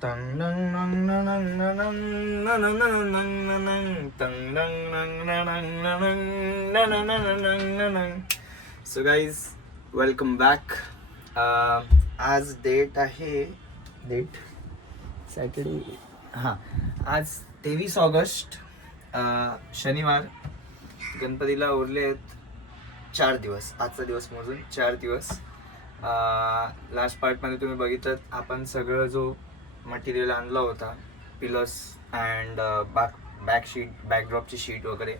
So guys welcome back. आज date आहे Saturday. हां, आज 23 ऑगस्ट शनिवार. गणपतीला उरले आहेत 4 दिवस. आजचा दिवस मोजून 4 दिवस. लास्ट पार्टमध्ये तुम्ही बघितलं आपण सगळं जो मटेरियल आणला होता, पिलर्स अँड बॅकड्रॉपची शीट वगैरे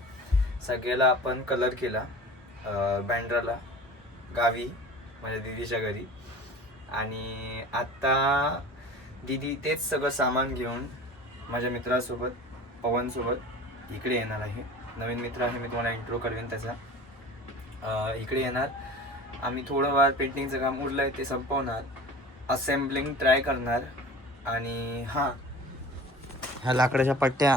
सगळ्याला आपण कलर केला बँड्राला गावी माझ्या दीदीच्या घरी. आणि आत्ता दीदी तेच सगळं सामान घेऊन माझ्या मित्रासोबत पवनसोबत इकडे येणार आहे. नवीन मित्र आहे, मी तुम्हाला इंट्रो करेन त्याचा. इकडे येणार. आम्ही थोडं वार पेंटिंगचं काम उरलं आहे ते संपवणार, असेंब्लिंग ट्राय करणार. आणि हां, ह्या लाकडाच्या पट्ट्या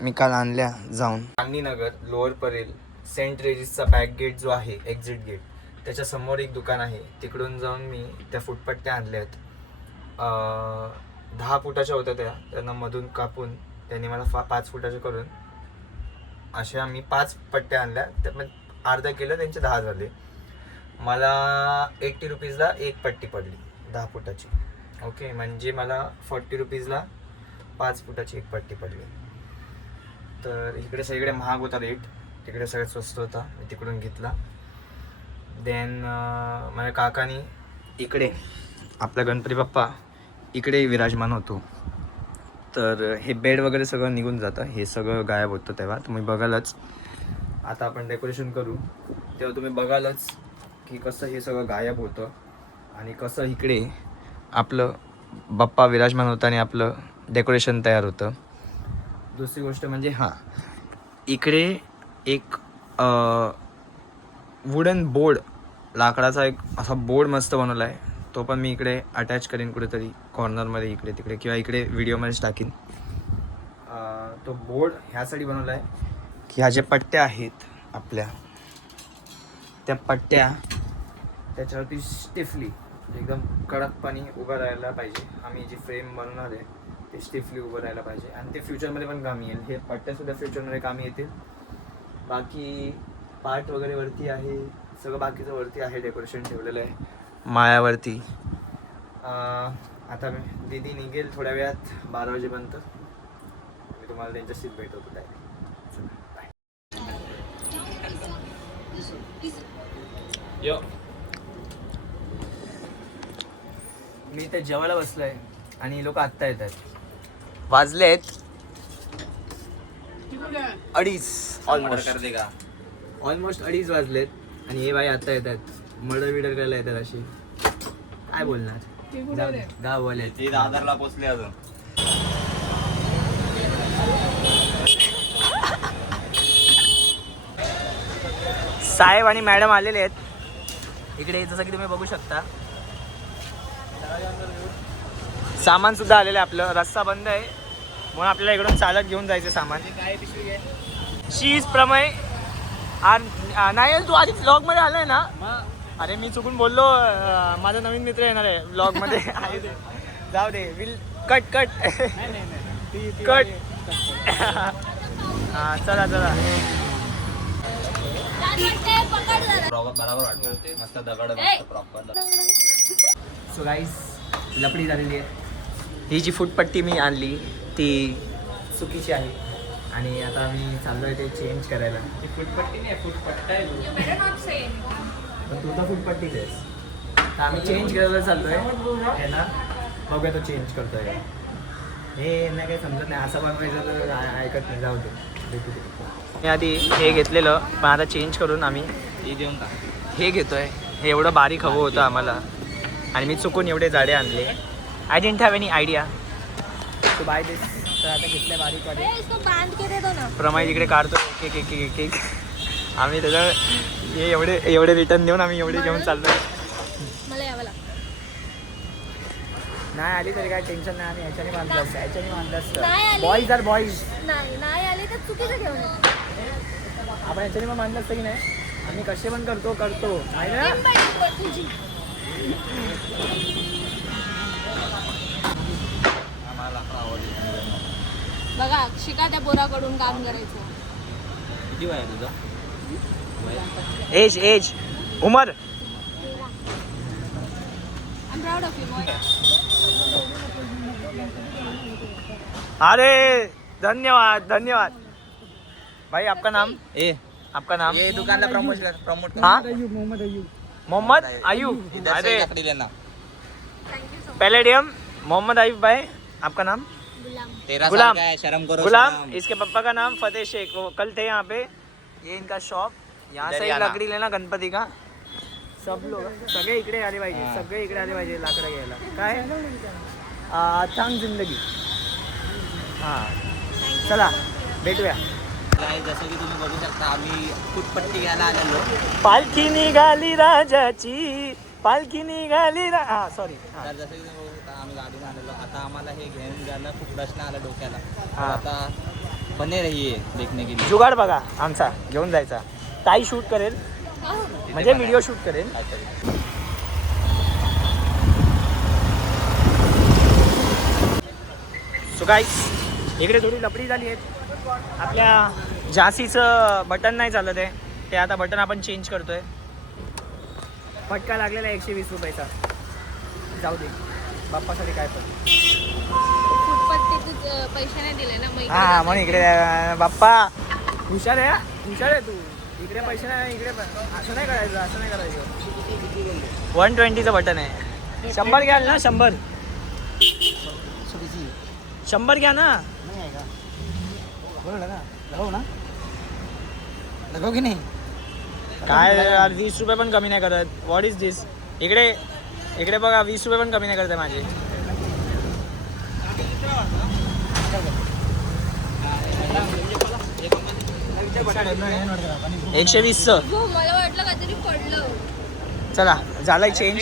मी काल आणल्या जाऊन. गांधीनगर लोअर परेल सेंट रेजिसचा बॅक गेट जो आहे, एक्झिट गेट, त्याच्या समोर एक दुकान आहे. तिकडून जाऊन मी त्या फुटपट्ट्या आणल्या आहेत. 10 फुटाच्या होत्या त्यांना मधून कापून त्यांनी मला 5 फुटाच्या करून अशा मी 5 पट्ट्या आणल्या. त्यामध्ये अर्धा केलं, त्यांचे 10 झाले. मला 80 रुपीजला एक पट्टी पडली 10 फुटाची. ओके, म्हणजे मला 40 रुपीजला 5 फुटाची एक पट्टी पडली. तर इकडे सगळीकडे महाग होता रेट, तिकडे सगळ्यात स्वस्त होता, मी तिकडून घेतला. देन माझ्या काकानी इकडे आपला गणपती बाप्पा इकडे विराजमान होतो. तर हे बेड वगैरे सगळं निघून जातं, हे सगळं गायब होतं तेव्हा. तुम्ही बघालच, आता आपण डेकोरेशन करू तेव्हा तुम्ही बघालच की कसं हे सगळं गायब होतं आणि कसं इकडे आपलं बाप्पा विराजमान होतं आणि आपलं डेकोरेशन तयार होतं. दुसरी गोष्ट म्हणजे हां, इकडे एक वुडन बोर्ड, लाकडाचा एक असा बोर्ड मस्त बनवला आहे. तो पण मी इकडे अटॅच करीन कुठेतरी कॉर्नरमध्ये, इकडे तिकडे किंवा इकडे व्हिडिओमध्येच टाकीन. तो बोर्ड ह्यासाठी बनवला आहे की ह्या ज्या पट्ट्या आहेत आपल्या, त्या पट्ट्या त्याच्यावरती स्टिफली एकदम कडकपणे उभं राहायला पाहिजे. आम्ही जी फ्रेम बनवणार आहे ते स्टिफली उभं राहायला पाहिजे आणि ते फ्युचरमध्ये पण कामी येईल. हे पट्ट्यासुद्धा फ्युचरमध्ये कामी येतील. बाकी पार्ट वगैरे वरती आहे, सगळं बाकीचं वरती आहे, डेकोरेशन ठेवलेलं आहे माळ्यावरती. आता दीदी निघेल थोड्या वेळात 12 वाजेपर्यंत. मी तुम्हाला त्यांच्याशीच भेटवतो डायरेक्ट. यो, मी इथे जेवायला बसलो आहे आणि लोक आत्ता येत आहेत. वाजले आहेत 2:30 ऑलमोस्ट 2:30 वाजलेत आणि हे बाई आत्ता येत आहेत. मर्डर बिडर करायला येतात अशी. काय बोलणार, गाववाले ते दादरला पोचले अजून. साहेब आणि मॅडम आलेले आहेत इकडे, जसं की तुम्ही बघू शकता. सामान सुद्धा आलेलं आहे आपलं. रस्ता बंद आहे म्हणून आपल्याला इकडून चालत घेऊन जायचं सामान. शीज प्रमय नाही, तू आधी व्लॉगमध्ये आलाय ना. अरे मी चुकून बोललो, माझा नवीन मित्र येणार आहे व्लॉगमध्ये. जाऊ दे, विल कट कट कट. हां, चला चला. बरोबर वाटतं, मस्त दगड प्रॉपर. सो गाईज, लपडी झालेली आहे. ही जी फुटपट्टी मी आणली ती चुकीची आहे आणि आता मी चाललो आहे ते चेंज करायला. ती फुटपट्टी नाही, फुटपट्टा आहे. पण तू तर फुटपट्टीच आहेस. तर आम्ही चेंज करायला चाललो आहे ना. बघूया तो चेंज करतो आहे. हे नाही काही समजत नाही, असं बनवायचं तर ऐकत नाही. जाऊ दे. मी आधी हे घेतलेलं, पण आता चेंज करून आम्ही हे देऊन हे घेतो आहे. हे एवढं बारीक हवं होतं आम्हाला आणि मी चुकून एवढे जाडे आणले. I didn't have any idea to buy this. तर आता घेतल्या बारीक वाले. प्रमाई तिकडे काढतो एक एक एक एक. आम्ही त्याचं हे एवढे रिटर्न देऊन आम्ही एवढे घेऊन चाललो. नाही आली तरी काय टेन्शन नाही, आम्ही ह्याच्याने बांधलं असतं, ह्याच्याने बांधलं असतं. Boys are boys. नाही आले तर चुकीचं घेऊन आपण ह्याच्याने पण बांधलं असतं की नाही. आम्ही कसे पण करतो आहे ना. बघा शिका त्या पोराकडून काम करायचं. किती वय आहे तुझं? एज उमर. I'm proud of you, boy. अरे धन्यवाद भाई. आपका नाम? आपका नाम? ये दुकान प्रमोट हाँ मोहम्मद अयूब. अरे पैलेडियम मोहम्मद अयूब भाई. आपका नाम? तेरा गुलाम. साल का है, शर्म करो. गुलाम. शर्म. इसके पापा का नाम फतेह शेख. वो कल थे यहाँ पे. ये इनका शॉप. यहाँ से दरियाना. लकडी लेना गणपती का. सब लोक सगळे इकडे आले पाहिजे. हा. सगळे इकडे आले पाहिजे लाकडं घ्यायला. काय थांग जिंदगी. हां चला भेटूया. काय जसं की तुम्ही बघू शकता आम्ही फुटपट्टी घ्यायला आलेलो. पालखी निघाली राजाची. पालखी निघाली हा सॉरी. तर जसं की तुम्ही बघू शकता आम्ही गाडीने आलेलो. आता आम्हाला हे घेऊन जायला खूप प्रश्न आला डोक्याला. तर हा. आता बने रहिये देखने के लिए. जुगाड बघा आमचा घेऊन जायचा. ताई शूट करेल म्हणजे व्हिडिओ शूट करेल. सो गाईस इकडे थोडी लपडी झाली आहे. आपल्या जासीचं बटन नाही चालत आहे. ते आता बटन आपण चेंज करतोय. फटका लागलेला 120 रुपयाचा. जाऊ दे बाप्पासाठी काय पण. फुटपट्टी पैसे नाही दिले ना, मग इकडे हा जाते. म्हणून इकडे बाप्पा हुशार आहे. हुशार आहे तू. इकडे पैसे नाही इकडे असं नाही करायचं. असं नाही करायचं. 120चं बटन आहे. 100 घ्याल ना? 100 घ्या ना. लगो की नाही? काय यार 20 रुपये पण कमी नाही करत. व्हॉट इज दिस. इकडे बघा 20 रुपये पण कमी नाही करत आहे माझे. एकशे 20चं. हो, मला वाटलं काहीतरी पडलं. चला झालंय चेंज.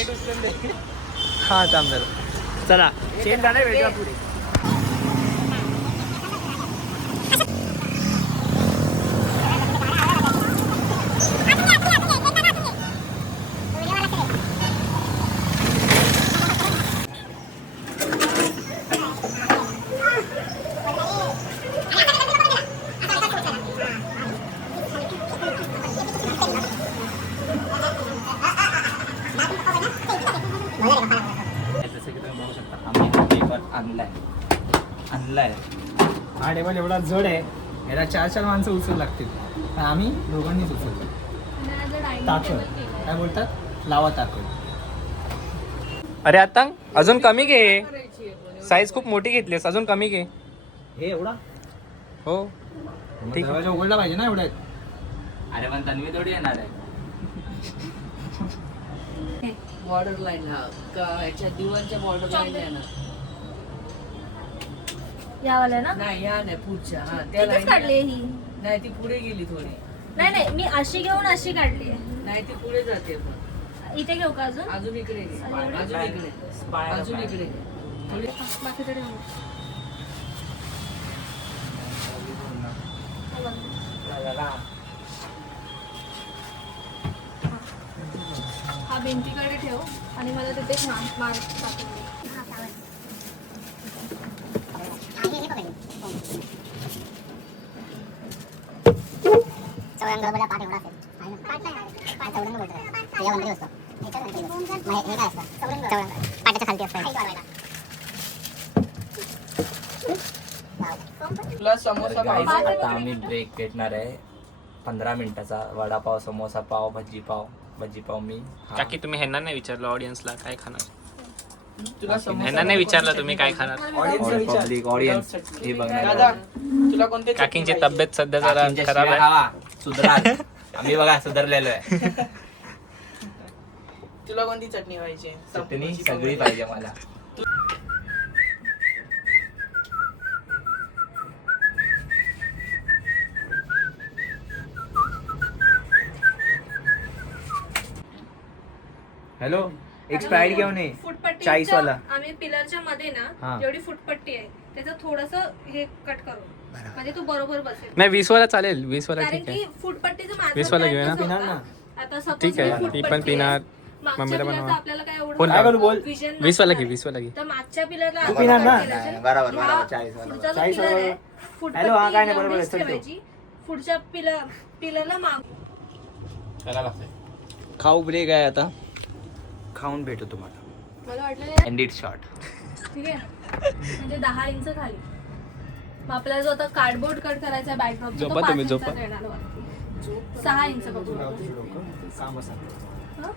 हा थांब जरा. चला चेंज झालंय. भेटूया पुढे. जसं की तुम्ही बघू शकता आम्ही हा पेपर आणलाय. हा टेबल एवढा जड आहे. याला 4 माणसं उचलू लागतील. पण आम्ही दोघांनीच उचलतो. आणि आज dining ताकद table केलंय. काय बोलतात. लावा ताकद. अरे आता अजून कमी घे. साईज खूप मोठी घेतलीस. अजून कमी घे. हे एवढा हो ठीक आहे. दरवाजा उघडला पाहिजे ना एवढ्यात. अरे पण तन्वी थोडी येणार आहे. बॉर्डर लाईन हा का ह्याच्या दिवाणच्या बॉर्डर लाईन आहे ना. यावाला ना नाही ह्या नाही पुढच्या हा त्या इथेच काढली लाईन ही. नाही ती पुढे गेली थोडी. नाही मी अशी घेऊन अशी काढली. नाही ती पुढे जाते पण इथे घेऊ का अजून? अजून इकडे घे. अजून इकडे अजून इकडे घे. थोडी बाकीकडे घेऊ. हा भिंतीकडे ठेव आणि मला तिथे मार्क टाकून दे. प्लस समोसा Guys, पाहिजे. आता आम्ही ब्रेक घेणार आहे 15 मिनिटाचा. वडापाव, समोसा पाव, भजी पाव मी. हा. काकी तुम्ही ह्यांना नाही विचारलं ऑडियन्सला काय खाणार. तुला समोसा ह्यांना नाही विचारलं तुम्ही काय खाणार. पब्लिक ऑडियन्स हे दादा बघणार. तुला कोणते काकींची तब्येत सध्या जरा काकींच्या खराब शिव्या आहे. खावा, सुधराल. आम्ही बघा सुधरलेलो आहे. तुला कोणती चटणी पाहिजे? चटणी सगळी पाहिजे मला. हॅलो एक स्प्राईट घेऊन ये. फुटपट्टीच्या 40 वाला. आम्ही पिलरच्या मध्ये हा. ना जेवढी फुटपट्टी आहे त्याचं थोडस हे कट करू म्हणजे तू बरोबर बसेल. नाही 20 वाला चालेल. 20 वाला कारण ठीक आहे. की फुटपट्टीचं माझं 20 वाला plan घेऊया ना? कसं पिणार होतं? ना? आता suppose ठीक आहे. ही ती पण फुटपट्टी पिणार. आहे. मागच्या मम्मीला पण पिलरचं हवा. आपल्याला काय एवढं कोण काय करू बोल. vision 20 वाला घे. नसणार. 20 वाला घे. तर मागच्या पिलरला तू पिणार ना? बरोबर 40 वाला. पुढचा जो 40 पिलर आहे हॅलो, हा, काय नाही, बरोबर आहे, एवढीच चल ठेव. ठेवायची. पुढच्या पिलाला माग. त्याला लागतंय. खाऊ ब्रेक आहे आता, खाऊन भेटू तुम्हाला. मला वाटलं एंड इट शॉर्ट. ठीक आहे म्हणजे 10 इंच खाली. मग आपल्याला जो आता कार्डबोर्ड कट करायचा बॅकड्रॉप तो झोपा 5 तुम्ही, इंचाचा झोपा. येणार वरती. 6 इंच बघू काम असं हं?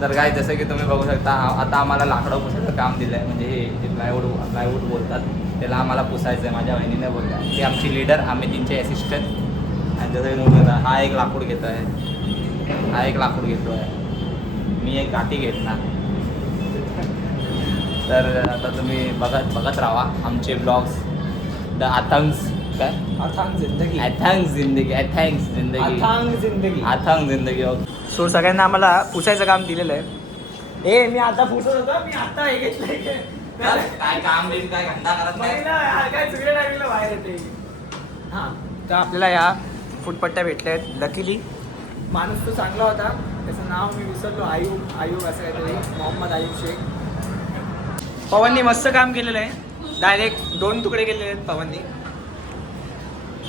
तर काय जसं की तुम्ही बघू शकता आता आम्हाला लाकडं पुसायचं काम दिलं आहे. म्हणजे हे जे प्लायवूड बोलतात त्याला आम्हाला पुसायचं आहे. माझ्या बहिणीने बोलल्या ती आमची लीडर, आम्ही तिचे असिस्टंट. आणि जसं की बघा हा एक लाकूड घेतो आहे, हा एक लाकूड घेतो आहे, मी एक गाठी घेतणार. तर आता तुम्ही बघत राहा आमचे ब्लॉग्स. द अथांग्स काय अथांग जिंदगी, अथांग जिंदगी, अथांग्स जिंदगी, अथांग जिंदगी. अथांग जिंदगी. सो सगळ्यांना आम्हाला पुसायचं काम दिलेलं आहे. मी आता पुसत होतो, मी आता हे घेतलंय. काय काम बिम काय घंटा करत नाही. काय चुकल्या टाकलेलं बाहेर येते. हां, तर आपल्याला या फुटपट्ट्या भेटल्या आहेत. लकीली माणूस तो चांगला होता, त्याचं नाव मी विसरलो. आयुब असं काहीतरी, मोहम्मद आयुब शेख. पवननी मस्त काम केलेलं आहे. डायरेक्ट 2 तुकडे केलेले आहेत पवननी.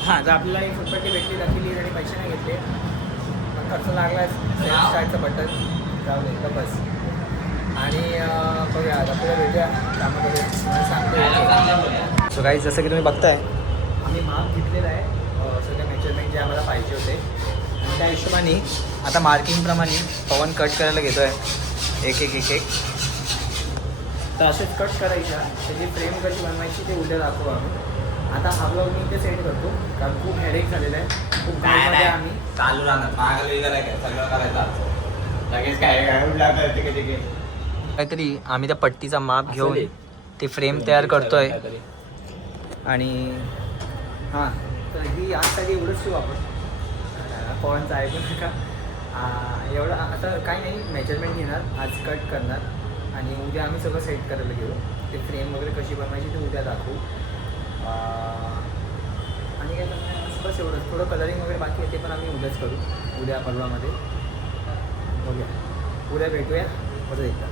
हां, तर आपल्याला ही फुटपट्टी भेटली लकीली आणि पैसे नाही घेतले. पण खर्च लागला आहे स्टार्टचं बटन, जाऊ दे तर बस. आणि बघूया आता पुढे भेटूया कामामध्ये सांगतो. सो काही जसं की तुम्ही बघताय आम्ही माप घेतलेलं आहे, सगळे मेजरमेंट जे आम्हाला पाहिजे होते. आणि त्या हिशोबाने आता मार्किंगप्रमाणे पवन कट करायला घेतो आहे एक. तर असेच कट करायच्या, त्याची फ्रेम कशी बनवायची ते उद्या दाखवू आम्ही. आता हा ब्लॉग मी इथे सेट करतो कारण खूप हेडेक झालेलं आहे. खूप घाईमध्ये आम्ही चालू राहणार मागं वेगळं काय सगळं करायचं लगेच काय काहीतरी आम्ही त्या पट्टीचा माप घेऊन ती फ्रेम तयार करतोय. आणि हां, तर ही आजसाठी एवढंच ठेवू आपण. पवनचं ऐकू नका. एवढं आता काही नाही, मेजरमेंट घेणार, आज कट करणार आणि उद्या आम्ही सगळं सेट करायला घेऊ. ते फ्रेम वगैरे कशी बनवायची ते उद्या दाखवू. आणि काय करणार बस एवढंच. थोडं कलरिंग वगैरे बाकी आहे ते पण आम्ही उद्याच करू, उद्या परवामध्ये. बघूया, उद्या भेटूया परत एकदा.